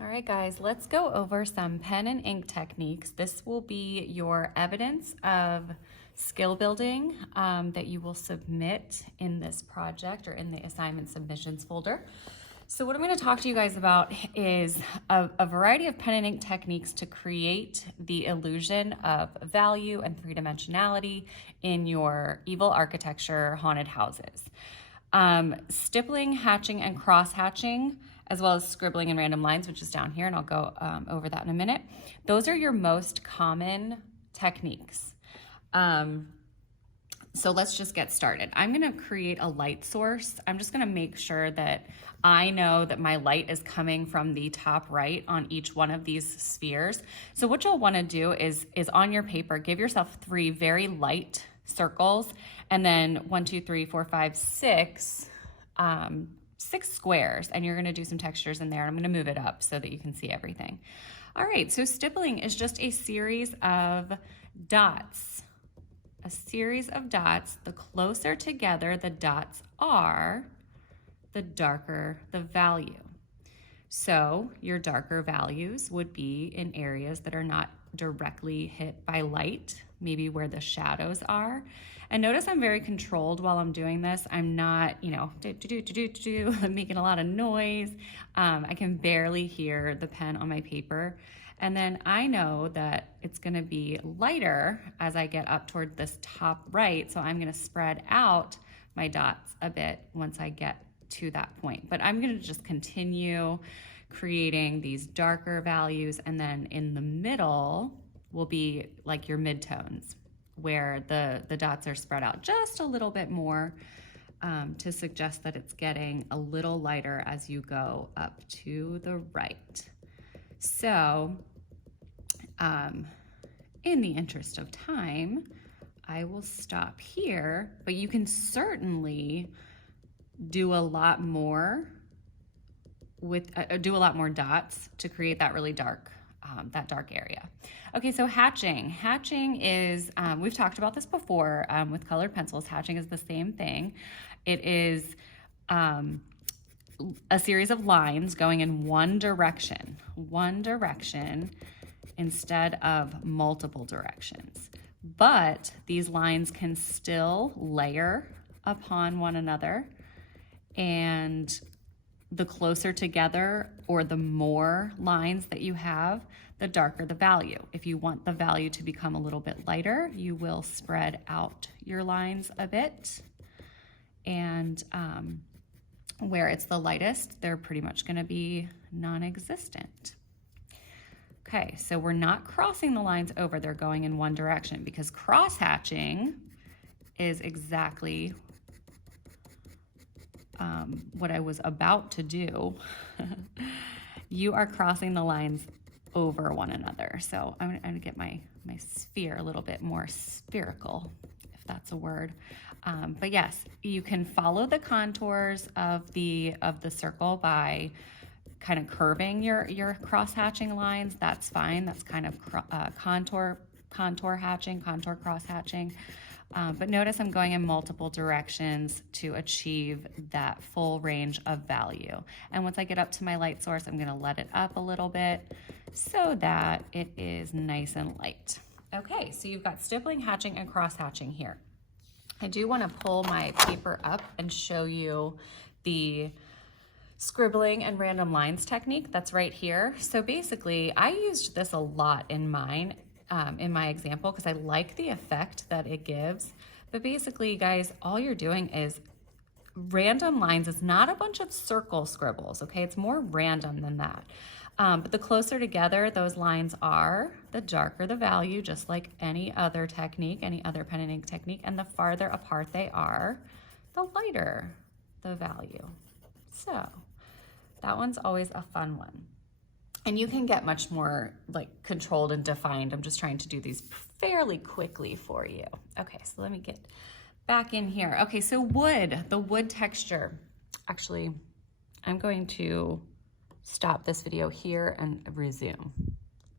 All right, guys, let's go over some pen and ink techniques. This will be your evidence of skill building that you will submit in this project or in the assignment submissions folder. So what I'm going to talk to you guys about is a variety of pen and ink techniques to create the illusion of value and three-dimensionality in your evil architecture haunted houses. Stippling, hatching, and cross-hatching, as well as scribbling and random lines, which is down here, and I'll go over that in a minute. Those are your most common techniques. So let's just get started. I'm gonna create a light source. I'm just gonna make sure that I know that my light is coming from the top right on each one of these spheres. So what you'll wanna do is on your paper, give yourself 3 very light circles, and then 1, 2, 3, 4, 5, 6, 6 squares, and you're gonna do some textures in there. I'm gonna move it up so that you can see everything. All right, so stippling is just a series of dots. A series of dots. The closer together the dots are, the darker the value. So your darker values would be in areas that are not directly hit by light, maybe where the shadows are. And notice I'm very controlled while I'm doing this. I'm not, I'm making a lot of noise. I can barely hear the pen on my paper. And then I know that it's gonna be lighter as I get up toward this top right, so I'm gonna spread out my dots a bit once I get to that point. But I'm gonna just continue creating these darker values, and then in the middle will be like your midtones, where the dots are spread out just a little bit more to suggest that it's getting a little lighter as you go up to the right. So in the interest of time, I will stop here, but you can certainly do a lot more with do a lot more dots to create that really dark area. Okay, so hatching. Hatching is, we've talked about this before with colored pencils. Hatching is the same thing. It is a series of lines going in one direction instead of multiple directions. But these lines can still layer upon one another, and the closer together or the more lines that you have, the darker the value. If you want the value to become a little bit lighter, you will spread out your lines a bit. And where it's the lightest, they're pretty much gonna be non-existent. Okay, so we're not crossing the lines over, they're going in one direction, because cross-hatching is exactly what I was about to do. You are crossing the lines over one another. So I'm gonna get my sphere a little bit more spherical, if that's a word. But yes, you can follow the contours of the circle by kind of curving your cross-hatching lines. That's fine. That's kind of contour hatching, contour cross-hatching. But notice I'm going in multiple directions to achieve that full range of value. And once I get up to my light source, I'm gonna let it up a little bit so that it is nice and light. Okay, so you've got stippling, hatching, and cross-hatching here. I do wanna pull my paper up and show you the scribbling and random lines technique that's right here. So basically, I used this a lot in mine. In my example, because I like the effect that it gives. But basically, guys, all you're doing is random lines. It's not a bunch of circle scribbles, okay? It's more random than that. But the closer together those lines are, the darker the value, just like any other technique, any other pen and ink technique, and the farther apart they are, the lighter the value. So that one's always a fun one. And you can get much more like controlled and defined. I'm just trying to do these fairly quickly for you. Okay, so let me get back in here. Okay, so wood, the wood texture. Actually, I'm going to stop this video here and resume.